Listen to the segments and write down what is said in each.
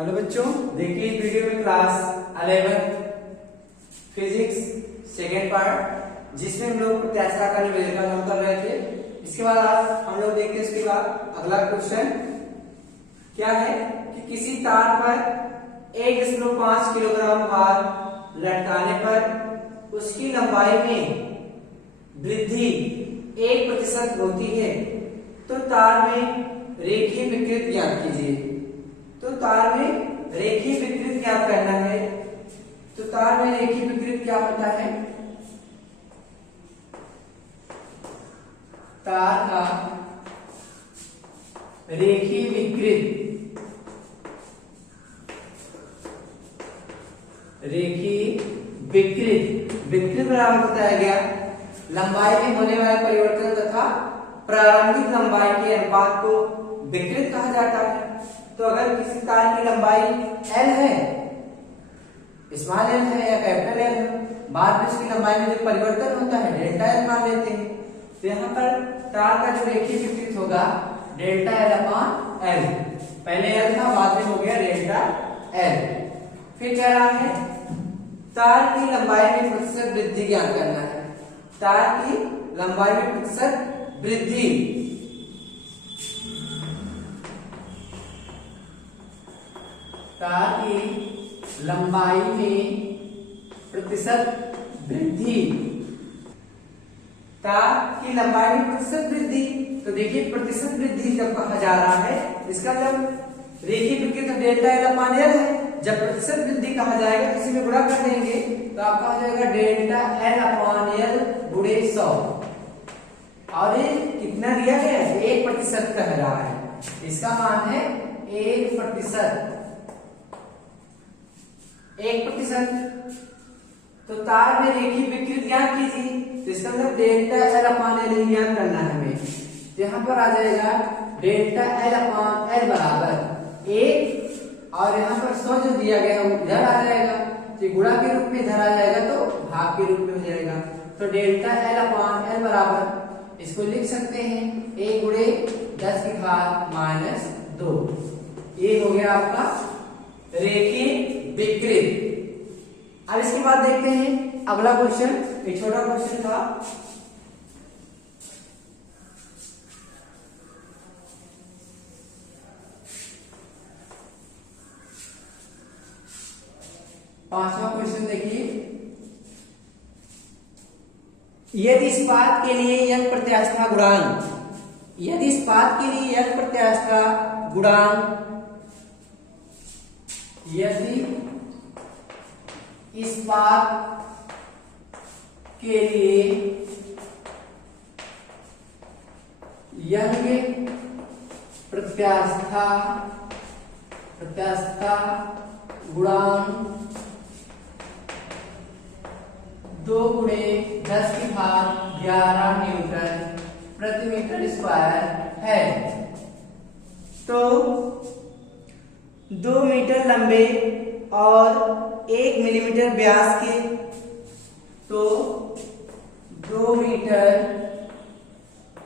Hello बच्चों, देखिए इस वीडियो में क्लास 11 फिजिक्स सेकेंड पार्ट जिसमें हम लोग प्रत्याशा का निवेदन का काम कर रहे थे। इसके बाद आज हम लोग देखते हैं इसके बाद अगला क्वेश्चन क्या है कि किसी तार पर 1.5 किलोग्राम भार लटकाने पर उसकी लंबाई में वृद्धि 1% होती है तो तार में रेखीय विकृत ज्ञात कीजिए। तो तार में रेखीय विकृत ज्ञात करना है। तो तार में रेखीय विकृत क्या होता है? तार का रेखीय विकृत बराबर बताया गया लंबाई में होने वाले परिवर्तन तथा प्रारंभिक लंबाई के अनुपात को विकृत कहा जाता है। तो अगर किसी तार की लंबाई L है, स्मॉल l है या कैपिटल L है, बाद में इसकी लंबाई में जो परिवर्तन होता है डेल्टा L मान लेते हैं। तो यहाँ पर तार का जो रेखीय विकृत होगा डेल्टा L अपॉन L, पहले L था बाद में हो गया डेल्टा L। फिर कह रहा है तार की लंबाई में प्रतिशत वृद्धि ज्ञात करना है। तार की लंबाई में प्रतिशत वृद्धि, तार की लंबाई में प्रतिशत वृद्धि, तार की लंबाई में प्रतिशत वृद्धि। तो देखिए प्रतिशत वृद्धि जब कहा जा रहा है इसका मतलब रेखीय विकृत डेल्टा L अपॉन L है। जब प्रतिशत वृद्धि कहा जाएगा इसी में गुणा कर देंगे तो आपका हो जाएगा डेल्टा L अपॉन L गुणे 100। और ये कितना दिया गया है? 1% कह रहा है, इसका मान है 1%। तो तार में रेखीय विकृत ज्ञात कीजिए। तो इसका मतलब डेल्टा L अपॉन L ज्ञात करना है हमें। तो यहाँ पर आ जाएगा डेल्टा L अपॉन L बराबर 1 और यहाँ पर 100 जो दिया गया वो इधर आ जाएगा। तो गुणा के रूप में इधर आ जाएगा तो भाग के रूप में हो जाएगा। तो डेल्टा L अपॉन L बराबर इसको लिख सकते हैं 1 गुणे 10 की घात -2। ये हो गया आपका रेखीय विकृत। अब इसके बाद देखते हैं अगला क्वेश्चन। एक छोटा क्वेश्चन था, पांचवा क्वेश्चन देखिए, यदि इस्पात के लिए यंग प्रत्यास्था गुणांक, यदि इस्पात के लिए यंग प्रत्यास्था गुणांक, यदि इस्पात के लिए यंग प्रत्यास्था गुणांक 2 गुणे 10 की घात 11 न्यूटन प्रति मीटर स्क्वायर है तो 2 मीटर लंबे और 1 मिलीमीटर व्यास के, तो 2 मीटर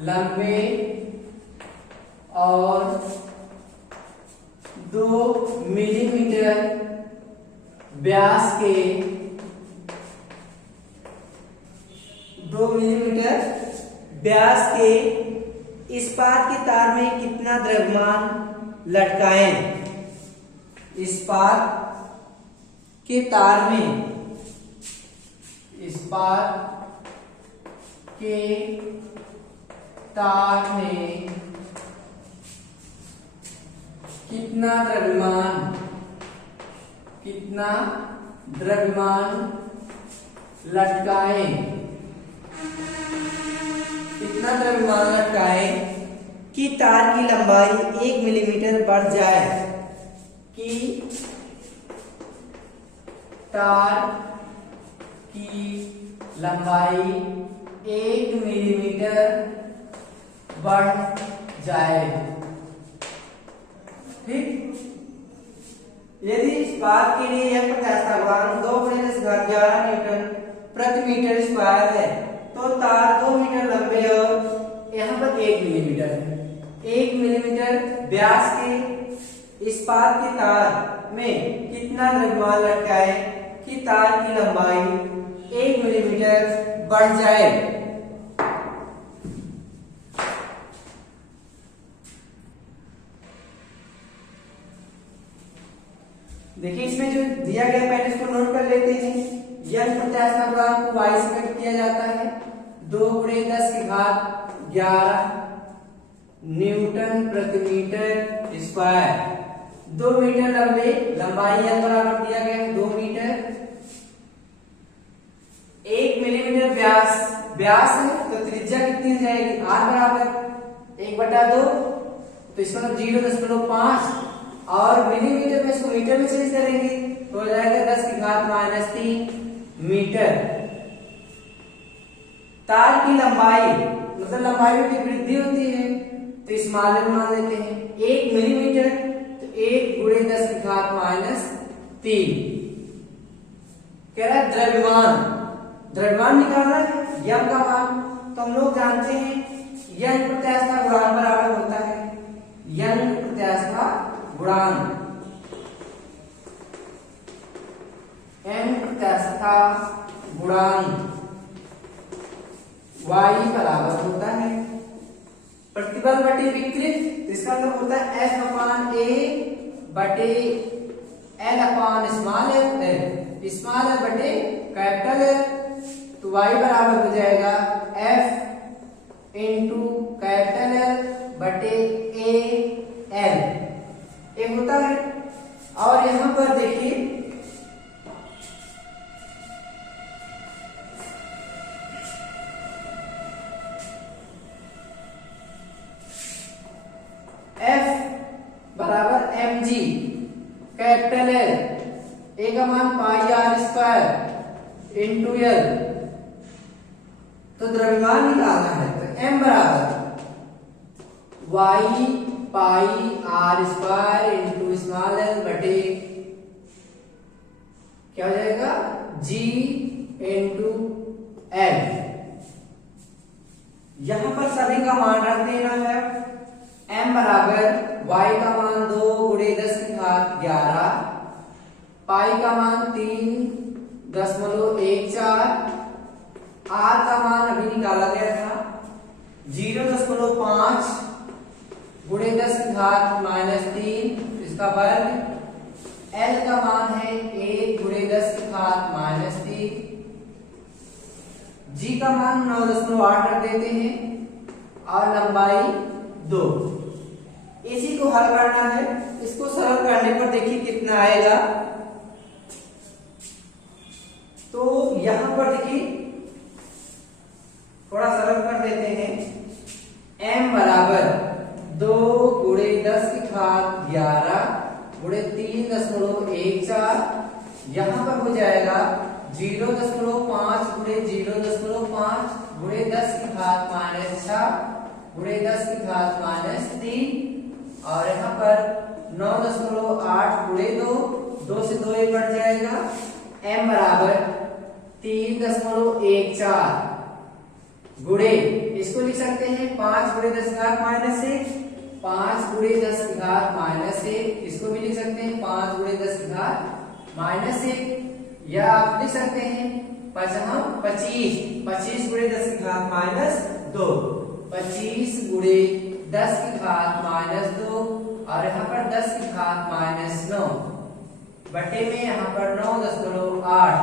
लंबे और 2 मिलीमीटर व्यास के, 2 मिलीमीटर व्यास के इस्पात के तार में कितना द्रव्यमान लटकाएं। इस्पात के तार में, इस्पात के तार में कितना द्रव्यमान लटकाएं, कितना द्रव्यमान लटकाएं कि तार की लंबाई 1 मिलीमीटर बढ़ जाए, कि तार की लंबाई 1 मिलीमीटर बढ़ जाए। ठीक, यदि इस्पात के लिए यंग प्रत्यास्था गुणांक 2 गुणे 10 की घात 11 न्यूटन प्रति मीटर स्क्वायर है तो तार 2 मीटर लंबे और यहाँ पर 1 मिलीमीटर है, 1 मिलीमीटर व्यास के इस्पात के तार में कितना द्रव्यमान लटका है कि तार की लंबाई 1 मिलीमीटर बढ़ जाए। देखिए इसमें जो दिया गया पहले इसको नोट कर लेते हैं। यंग प्रत्यास्थ गुणांक को y से कट किया जाता है 2 × 10⁻11 न्यूटन प्रति मीटर स्क्वायर। 2 मीटर लंबे लंबाई n बराबर दिया गया है 2 मीटर। 1 मिलीमीटर व्यास है तो त्रिज्या कितनी हो जाएगी r बराबर 1/2 तो इसका 0.5 और मिलीमीटर में इसको मीटर में चेंज करेंगे तो हो जाएगा 10⁻³ मीटर। तार की लंबाई मतलब लंबाई में वृद्धि होती है तो इस मान लेते हैं 1 मिलीमीटर तो 1 × 10⁻³ कह रहा है द्रव्यमान निकालना है यम का मान। तो हम लोग जानते हैं यंग प्रत्यास्थ गुणांक बराबर होता है यंग प्रत्यास्थ गुणांक n प्रत्यास्थ गुणांक y बराबर होता है प्रतिबल बटे विकृत। इसका मतलब होता है F/A बटे L/l स्मॉल l बटे कैपिटल L। तो y बराबर हो जाएगा F × कैपिटल L बटे AL एक होता है। और यहां पर देखिए F बराबर mg कैपिटल L a का मान πr² × L। तो द्रव्यमान निकालना है तो m बराबर y πr² × स्मॉल l बटे क्या हो जाएगा g × l। यहां पर सभी का मान रख देना है। m बराबर y का मान 2 × 10⁻11 पाई का मान 3.14 r का मान अभी निकाला गया था 0.5 × 10⁻³ इसका वर्ग। l का मान है 1 × 10⁻³ g का मान 9.8 रख देते हैं और लंबाई 2। इसी को हल करना है। इसको सरल करने पर देखिए कितना आएगा। तो यहां पर देखिए थोड़ा सरल कर देते हैं। m बराबर 2 × 10⁻11 × 3.14 यहां पर हो जाएगा 0.5 × 0.5 × 10⁻6 × 10⁻³ और यहाँ पर 9.8 × 2 से 2 एक कट जाएगा। m बराबर 3.14 गुणे इसको लिख सकते हैं 5 × 10⁻⁻1 5 × 10⁻⁻1 इसको भी लिख सकते हैं 5 × 10⁻⁻1 या आप लिख सकते हैं 25 × 10⁻²2 25 × 10⁻²2 और यहाँ पर 10⁻⁹ बटे में यहाँ पर 9.8।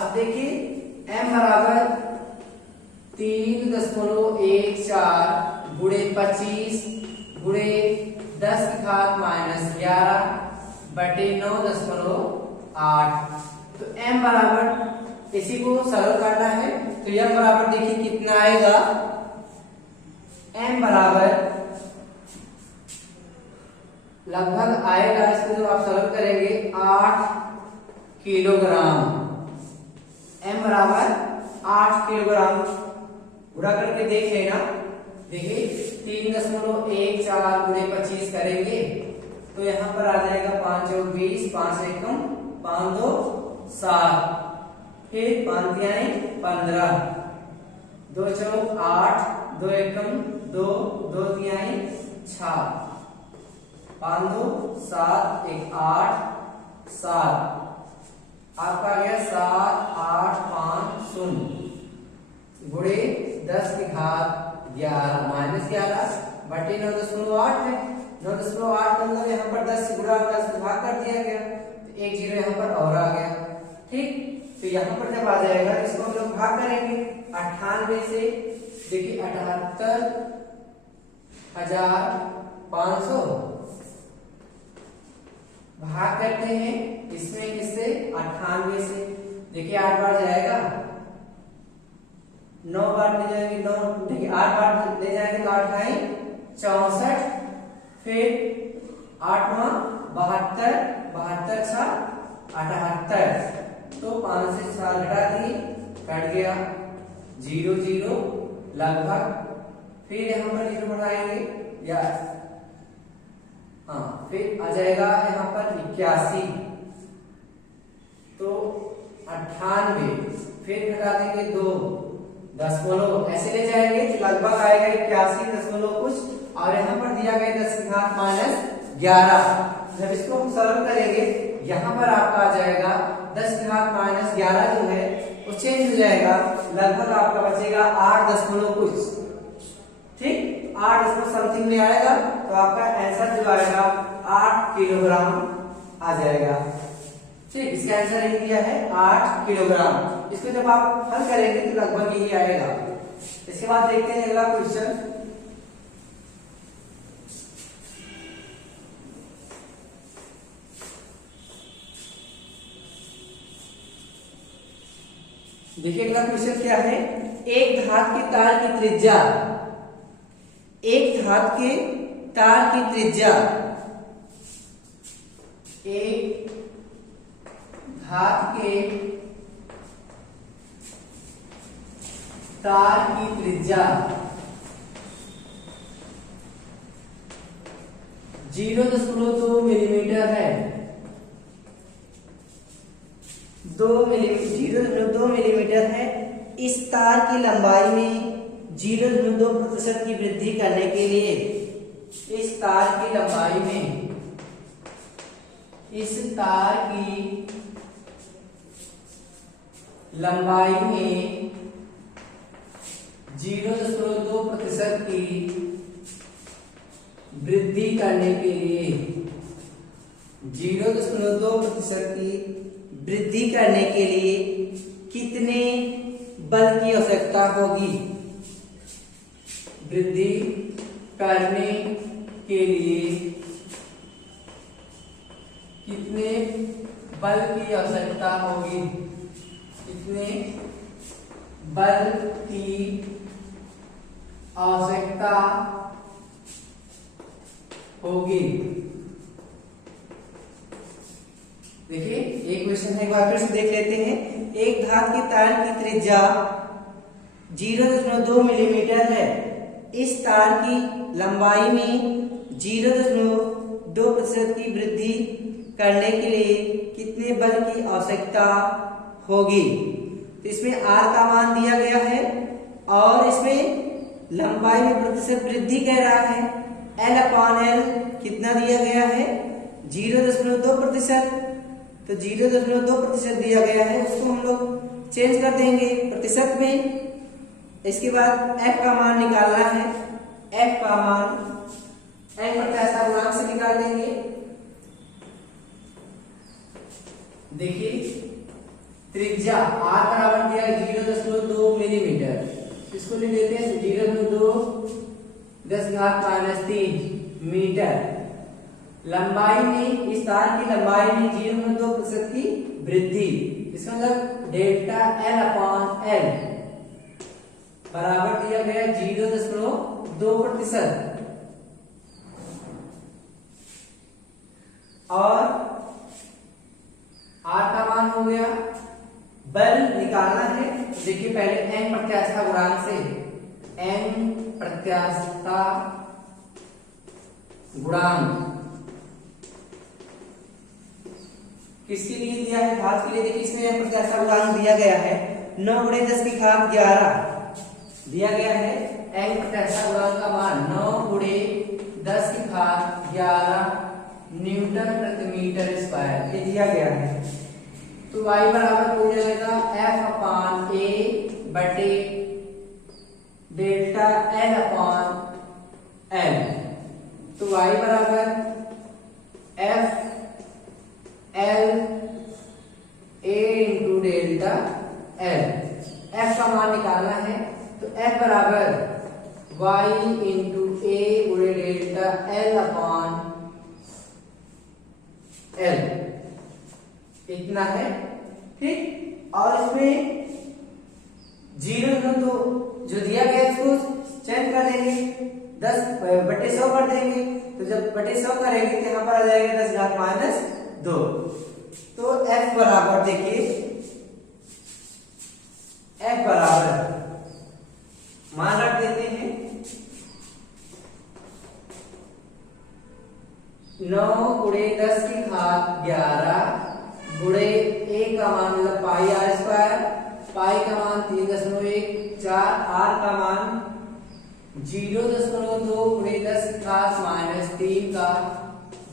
अब देखिए m बराबर 3.14 × 25 × 10⁻11 बटे 9.8। तो m बराबर इसी को सरल करना है तो m बराबर देखिए कितना आएगा। m बराबर लगभग आएगा इसको जब आप सरल करेंगे 8 किलोग्राम। m बराबर 8 किलोग्राम पूरा करके देख लेना। देखिए 3.14 × 25 करेंगे तो यहाँ पर आ जाएगा 5 और 20 5 एकम 5 2 7 फिर 5 तिहाई 15 2 चौक 8 2 एकम 2 2 तिहाई 6, 5 2 7, 1 8, 7 आपका आ गया 7 8 5 0 गुणे 10 की घात 11 माइनस 11 बटे 9.8 है। 9.8 मतलब यहाँ पर 10 से गुणा होगा, 10 से भाग कर दिया गया, तो एक जीरो यहाँ पर और आ गया। ठीक, तो यहाँ पर जब आ जाएगा इसको हम लोग भाग करेंगे 98 से, देखिए 78,500 भाग करते हैं इसमें किससे, 98 से। देखिए 8 बार जाएगा, 9 बार ले जाएंगे, 9 देखिए 8 बार ले जाएंगे तो 8 है 64, फिर 8 9 72, 72 6 78, तो 5 से 4 घटा दिए, कट गया 0 0 लगभग, फिर यहाँ पर 0 बढ़ाएंगे या हाँ, फिर आ जाएगा यहाँ पर 81, तो 98, फिर घटा देंगे 2 दशमलव ऐसे ले जाएंगे तो लगभग आएगा 81 दशमलव कुछ, और यहाँ पर दिया गया 10 की घात -11। जब इसको हम सरल करेंगे यहाँ पर आपका आ जाएगा 10 की घात -11 जो है वो चेंज हो जाएगा, लगभग आपका बचेगा 8 दशमलव कुछ। ठीक, 8 दशमलव समथिंग में आएगा, तो आपका आंसर जो आएगा 8 किलोग्राम आ जाएगा। ठीक, इसका आंसर लिख दिया है 8 किलोग्राम। इसको जब आप हल करेंगे तो लगभग यही आएगा। इसके बाद देखते हैं अगला क्वेश्चन। देखिए अगला क्वेश्चन क्या है, एक धात के तार की त्रिज्या, एक धात के तार की त्रिज्या, एक धात के तार की त्रिज्या 0.2 मिलीमीटर है, 0.2 मिलीमीटर है। इस तार की लंबाई में 0.2% की वृद्धि करने के लिए, इस तार की लंबाई में, इस तार की लंबाई में 0.2% की वृद्धि करने के लिए, 0.2% की वृद्धि करने के लिए कितने बल की आवश्यकता होगी? वृद्धि करने के लिए कितने बल की आवश्यकता होगी? कितने बल की आवश्यकता होगी? देखिए एक क्वेश्चन है, एक बार फिर से देख लेते हैं। एक धात के तार की त्रिज्या 0.2 मिलीमीटर है। इस तार की लंबाई में 0.2% की वृद्धि करने के लिए कितने बल की आवश्यकता होगी? तो इसमें R का मान दिया गया है और इसमें लंबाई में प्रतिशत वृद्धि कह रहा है। L/L कितना दिया गया है? 0.2%। तो 0.2% दिया गया है, उसको हम लोग चेंज कर देंगे प्रतिशत में। इसके बाद F का मान निकालना है। F का मान N प्रत्यास्था गुणांक से निकाल देंगे। देखिए त्रिज्या R बराबर दिया है 0.2 मिलीमीटर, इसको लिख देते हैं 0.2 10⁻³ मीटर। लंबाई में, इस तार की लंबाई में 0.2% की वृद्धि, इसका मतलब डेल्टा L/L बराबर दिया गया 0.2%। और R का मान हो गया। बल निकालना है, देखिए पहले N प्रत्यास्था गुणांक से, N प्रत्यास्था गुणांक किसके लिए दिया है? धात के लिए। देखिए इसमें प्रत्यास्था गुणांक दिया गया है 9 × 10⁻11 दिया गया है। N प्रत्यास्था गुणांक का मान 9 × 10⁻ घात 11 न्यूटन प्रति मीटर स्क्वायर ये दिया गया है। तो y बराबर हो जाएगा F अपान A बटे डेल्टा L अपान L। तो y बराबर F L A into delta L। F का मान निकालना है तो F बराबर y इंटू A गुणे डेल्टा L अपान L इतना है, ठीक। और इसमें 0 तो जो दिया गया इसको चेंज कर देंगे, 10/100 कर देंगे। तो जब बटे 100 करेंगे तो यहाँ पर आ जाएगा 10 घात माइनस 2। तो F बराबर देखिए, F बराबर मान रख देते हैं 9 गुणे 10 की घात 11 गुणे A का मान मतलब पाई आर स्क्वायर, पाई का मान 3.14, आर का मान 0.2 गुणे 10 की घात माइनस 3 का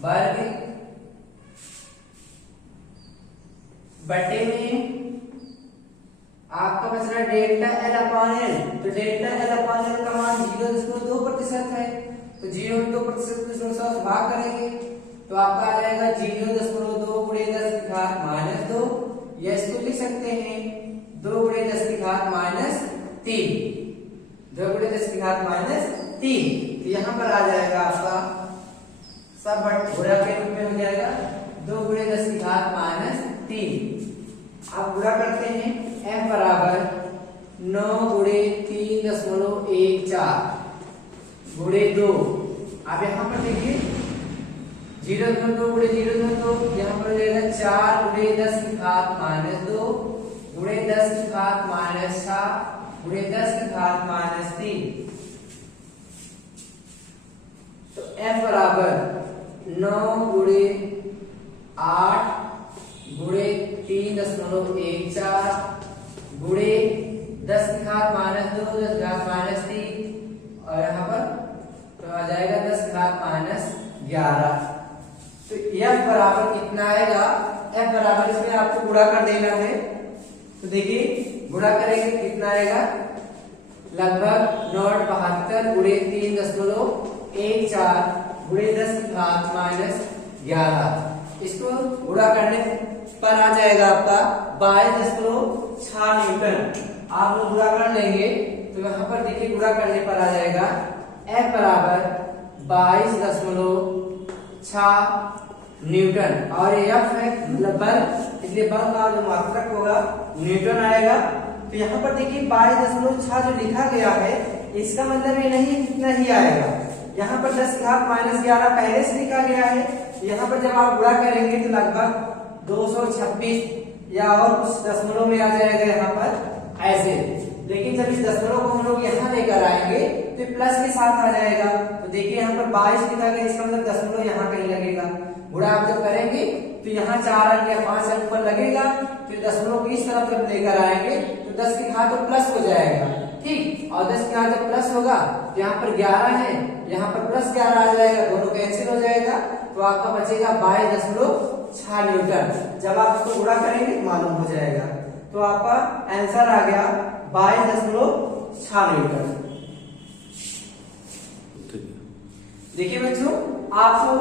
वर्ग बटे में आपका बच रहा डेल्टा एल अपान एल। तो डेल्टा एल अपान एल का मान 0.2% है, तो 0.2% को 100 से भाग करेंगे तो आपका आ जाएगा 0.2 गुणे 10 की घात माइनस 2, या इसको लिख सकते हैं 2 गुणे 10 की घात माइनस 3, 2 गुणे 10 की घात माइनस 3। तो यहाँ पर आ जाएगा आपका सब गुणा के रूप में हो जाएगा 2 गुणे 10 की घात माइनस 3। अब गुणा करते हैं, F बराबर 9 गुणे 3.14 गुणे 2। अब यहाँ पर देखिए 0.2 गुणे 0.2 यहाँ पर हो जाएगा 4 गुणे 10 की घात माइनस 2 गुणे 10 की घात माइनस 6 गुणे 10 की घात माइनस 3। तो F बराबर 9 गुणे 8 गुणे 3.14 गुणे 10 की घात माइनस 2 10 की घात माइनस 3 और यहाँ पर तो आ जाएगा 10 की घात माइनस 11। तो F बराबर कितना आएगा, F बराबर इसमें आपको गुणा कर देना है। तो देखिए गुणा करेंगे कितना आएगा, लगभग 972 गुणे 3.14 गुणे 10 की घात माइनस 11। इसको गुणा करने पर आ जाएगा आपका 22.6 न्यूटन। आप लोग गुणा कर लेंगे तो यहाँ पर देखिए गुणा करने पर आ जाएगा F बराबर 22.6 न्यूटन। और ये F है मतलब बल, इसलिए बल का जो मात्रक होगा न्यूटन आएगा। तो यहाँ पर देखिए 22.6 जो लिखा गया है इसका मतलब ये नहीं कितना ही आएगा, यहाँ पर 10 की घात माइनस 11 पहले से लिखा गया है। यहाँ पर जब आप गुणा करेंगे तो लगभग 226 या और कुछ दशमलव में आ जाएगा यहाँ पर ऐसे। लेकिन जब इस दशमलव को हम लोग यहाँ लेकर आएंगे तो प्लस के साथ आ जाएगा। तो देखिए यहाँ पर 22 लिखा गया, इसका मतलब दशमलव यहाँ कहीं लगेगा। गुणा आप जब करेंगे तो यहाँ 4 अंक या 5 अंक पर लगेगा, फिर दशमलव को इस तरफ जब लेकर आएंगे तो 10 की घात तो प्लस हो जाएगा, ठीक। और 10 की घात जब प्लस होगा तो यहाँ पर 11 है, यहाँ पर प्लस 11 आ जाएगा, दोनों कैंसिल हो जाएगा। तो आपका बचेगा 22.6 न्यूटन। जब आप इसको गुणा करेंगे मालूम हो जाएगा। तो आपका आंसर आ गया 22.6 न्यूटन। देखिए बच्चों, आपको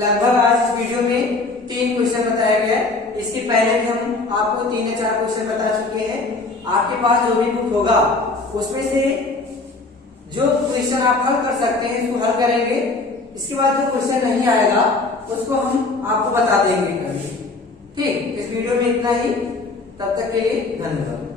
लगभग आज इस वीडियो में 3 क्वेश्चन बताया गया है। इसके पहले भी हम आपको 3 या 4 क्वेश्चन बता चुके हैं। आपके पास जो भी बुक होगा उसमें से जो क्वेश्चन आप हल कर सकते हैं इसको हल करेंगे। इसके बाद जो क्वेश्चन नहीं आएगा उसको हम आपको बता देंगे। ठीक, इस वीडियो में इतना ही। तब तक के लिए धन्यवाद।